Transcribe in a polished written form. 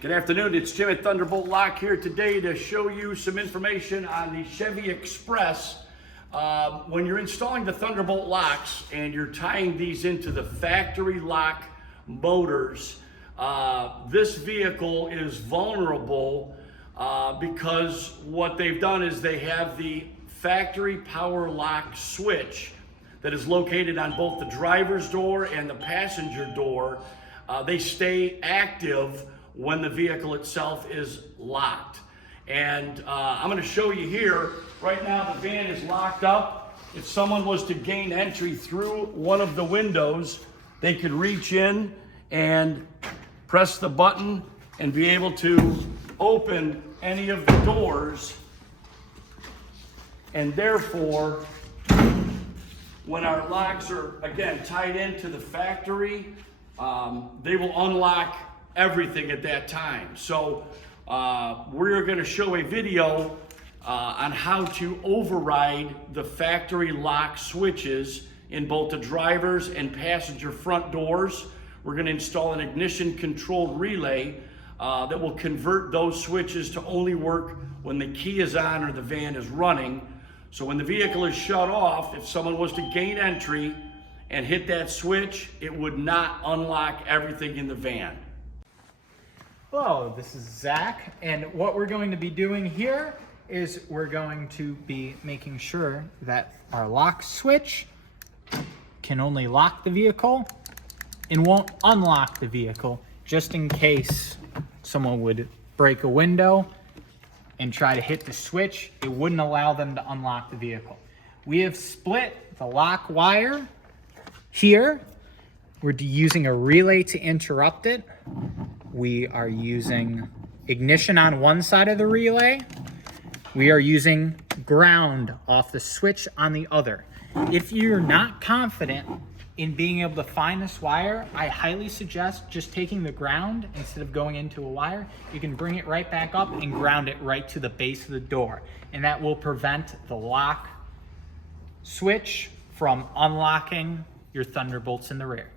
Good afternoon, it's Jim at Thunderbolt Lock here today to show you some information on the Chevy Express. When you're installing the Thunderbolt locks and you're tying these into the factory lock motors, this vehicle is vulnerable because what they've done is they have the factory power lock switch that is located on both the driver's door and the passenger door. They stay active when the vehicle itself is locked. And I'm going to show you here. Right now the van is locked up. If someone was to gain entry through one of the windows, they could reach in and press the button and be able to open any of the doors. And therefore, when our locks are, again, tied into the factory, they will unlock everything at that time. So we're going to show a video on how to override the factory lock switches in both the driver's and passenger front doors. We're going to install an ignition controlled relay that will convert those switches to only work when the key is on or the van is running. So when the vehicle is shut off, if someone was to gain entry and hit that switch, it would not unlock everything in the van. Hello, this is Zach, and what we're going to be doing here is we're going to be making sure that our lock switch can only lock the vehicle and won't unlock the vehicle, just in case someone would break a window and try to hit the switch. It wouldn't allow them to unlock the vehicle. We have split the lock wire here. We're using a relay to interrupt it. We are using ignition on one side of the relay. We are using ground off the switch on the other. If you're not confident in being able to find this wire, I highly suggest just taking the ground instead of going into a wire. You can bring it right back up and ground it right to the base of the door. And that will prevent the lock switch from unlocking your Thunderbolts in the rear.